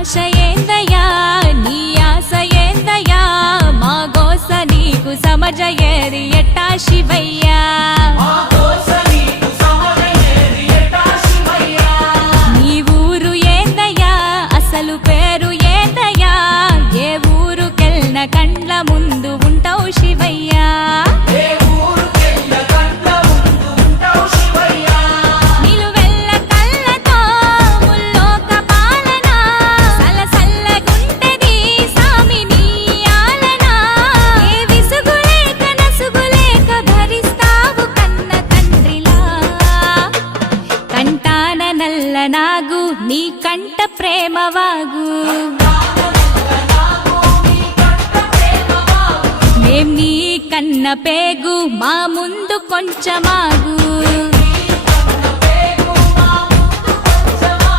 ఆశ ఏందయ్యా నీ ఆశ ఏందయ్యా మా గోస నీకు సమజయేది ఎట్టా శివయ్యా నీ ఊరు ఏందయ్యా అసలు పేరు ఏందయ్యా ఏ ఊరుకెళ్ళిన కండ్ల ముందు ఉంటావు శివయ్యా నాగు నీ కంట ప్రేమవాగు మేం నీ కన్న పేగు మా ముందు కొంచెమాగు